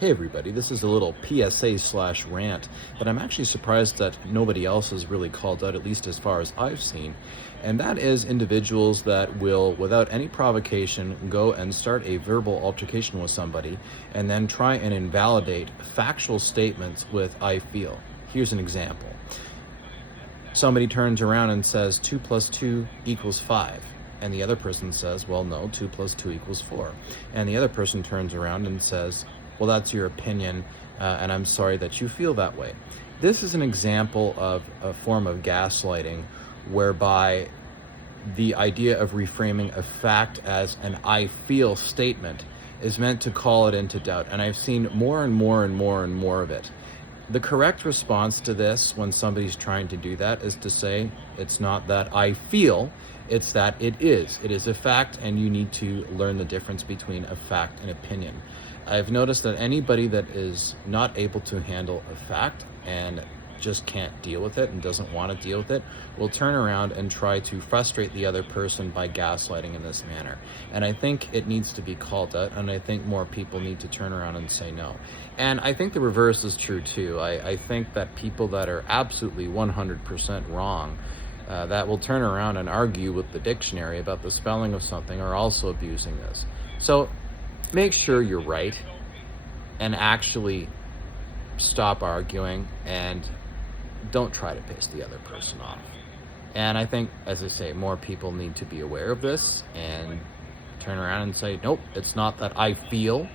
Hey everybody, this is a little PSA slash rant that I'm actually surprised that nobody else has really called out, at least as far as I've seen. And that is individuals that will, without any provocation, go and start a verbal altercation with somebody and then try and invalidate factual statements with "I feel." Here's an example. Somebody turns around and says 2 plus 2 equals 5. And the other person says, well, no, 2 plus 2 equals 4. And the other person turns around and says, well, that's your opinion, and I'm sorry that you feel that way. This is an example of a form of gaslighting whereby the idea of reframing a fact as an "I feel" statement is meant to call it into doubt. And I've seen more and more and more and more of it. The correct response to this when somebody's trying to do that is to say, it's not that I feel, it's that it is. It is a fact, and you need to learn the difference between a fact and opinion. I've noticed that anybody that is not able to handle a fact and just can't deal with it and doesn't want to deal with it will turn around and try to frustrate the other person by gaslighting in this manner. And I think it needs to be called out, and I think more people need to turn around and say no. And I think the reverse is true too. I think that people that are absolutely 100% wrong, that will turn around and argue with the dictionary about the spelling of something, are also abusing this. So make sure you're right and actually stop arguing and don't try to piss the other person off. And I think, as I say, more people need to be aware of this and turn around and say, nope, it's not that I feel,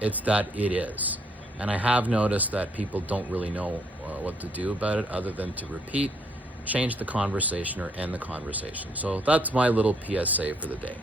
it's that it is. And I have noticed that people don't really know what to do about it other than to repeat, change the conversation, or end the conversation. So that's my little PSA for the day.